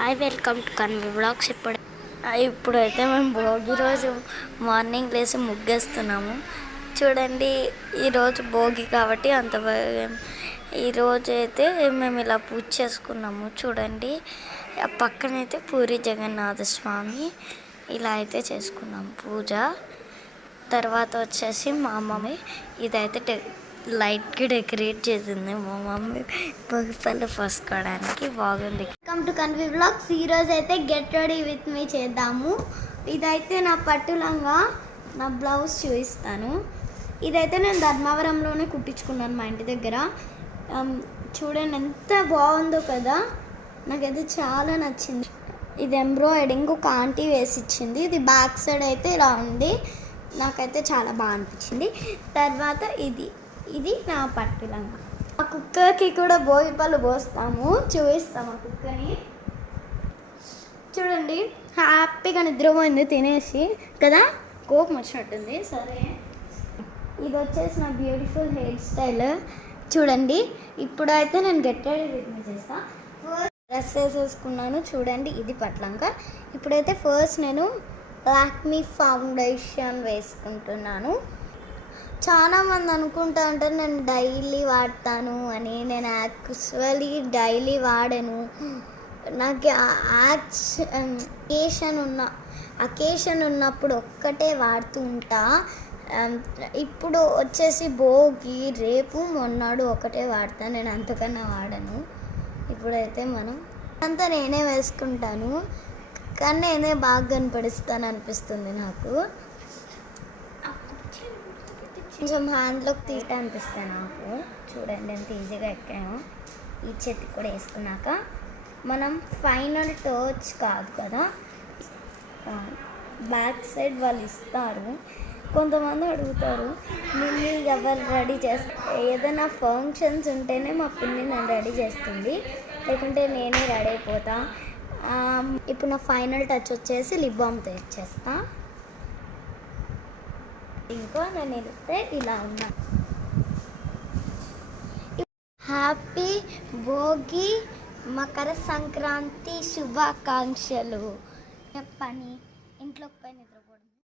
Hi, welcome to Kanvi vlogs. ఇప్పుడైతే మేము భోగి రోజు మార్నింగ్ లేసి ముగ్గేస్తున్నాము. చూడండి, ఈరోజు భోగి కాబట్టి అంత ఈరోజు అయితే మేము ఇలా పూజ చేసుకున్నాము. చూడండి, పక్కనైతే పూరి జగన్నాథ స్వామి ఇలా అయితే చేసుకున్నాము పూజ. తర్వాత వచ్చేసి మా మమ్మీ ఇదైతే లైట్గా డెకరేట్ చేసింది. మా మమ్మీ భోగిపల్లి పోసుకోవడానికి బాగుంది. Welcome to Kanvi vlogs. ఈరోజు అయితే గెట్ రెడీ విత్ మీ చేద్దాము. ఇదైతే నా పట్టు లంగా, నా బ్లౌజ్ చూపిస్తాను. ఇదైతే నేను ధర్మవరంలోనే కుట్టించుకున్నాను మా ఇంటి దగ్గర. చూడండి ఎంత బాగుందో కదా, నాకైతే చాలా నచ్చింది. ఇది ఎంబ్రాయిడింగ్ ఒక ఆంటీ వేసి ఇచ్చింది. ఇది బ్యాక్ సైడ్ అయితే ఇలా ఉంది. నాకైతే చాలా బాగా అనిపించింది. తర్వాత ఇది నా పట్టు లంగా. ఆ కుక్కకి కూడా భోగిపళ్ళు పోస్తాము, చూపిస్తాము. ఆ కుక్కని చూడండి, హ్యాపీగా నిద్రపోయింది తినేసి కదా, కోపం వచ్చినట్టుంది. సరే, ఇది వచ్చేసి నా బ్యూటిఫుల్ హెయిర్ స్టైల్. చూడండి, ఇప్పుడైతే నేను గెట్ రెడీ విత్ మీ చేస్తా. ఫస్ట్ డ్రెస్ వేసేసుకున్నాను. చూడండి, ఇది పట్లంగా. ఇప్పుడైతే ఫస్ట్ నేను లాక్మీ ఫౌండేషన్ వేసుకుంటున్నాను. చాలామంది అనుకుంటా ఉంటారు నేను డైలీ వాడతాను అని. నేను యాక్చువల్లీ డైలీ వాడను. నాకు అకేషన్ ఉన్నప్పుడు ఒక్కటే వాడుతూ ఉంటా. ఇప్పుడు వచ్చేసి భోగి, రేపు, మొన్నాడు ఒకటే వాడతాను. నేను అంతకన్నా వాడను. ఇప్పుడైతే అంతా నేనే వేసుకుంటాను, కానీ నేనే బాగా కనపడిస్తాను అనిపిస్తుంది నాకు. కొంచెం హ్యాండ్లోకి తీట అనిపిస్తాయి నాకు. చూడండి ఎంత ఈజీగా ఎక్కాము. ఈ చేతి కూడా వేసుకున్నాక మనం ఫైనల్ టచ్ కాదు కదా, బ్యాక్ సైడ్ వాళ్ళు ఇస్తారు. కొంతమంది అడుగుతారు, పిన్ని ఎవరు రెడీ చేస్తారు? ఏదైనా ఫంక్షన్స్ ఉంటేనే మా పిన్ని నన్ను రెడీ చేస్తుంది, లేకుంటే నేనే రెడీ అయిపోతా. ఇప్పుడు నా ఫైనల్ టచ్ వచ్చేసి లిప్ బామ్తో ఇచ్చేస్తా. ఇంకో నేను వెళ్తే ఇలా ఉన్నా. హ్యాపీ భోగి, మకర సంక్రాంతి శుభాకాంక్షలు. చెప్పని ఇంట్లోకి పోయి నిద్రపోవడం.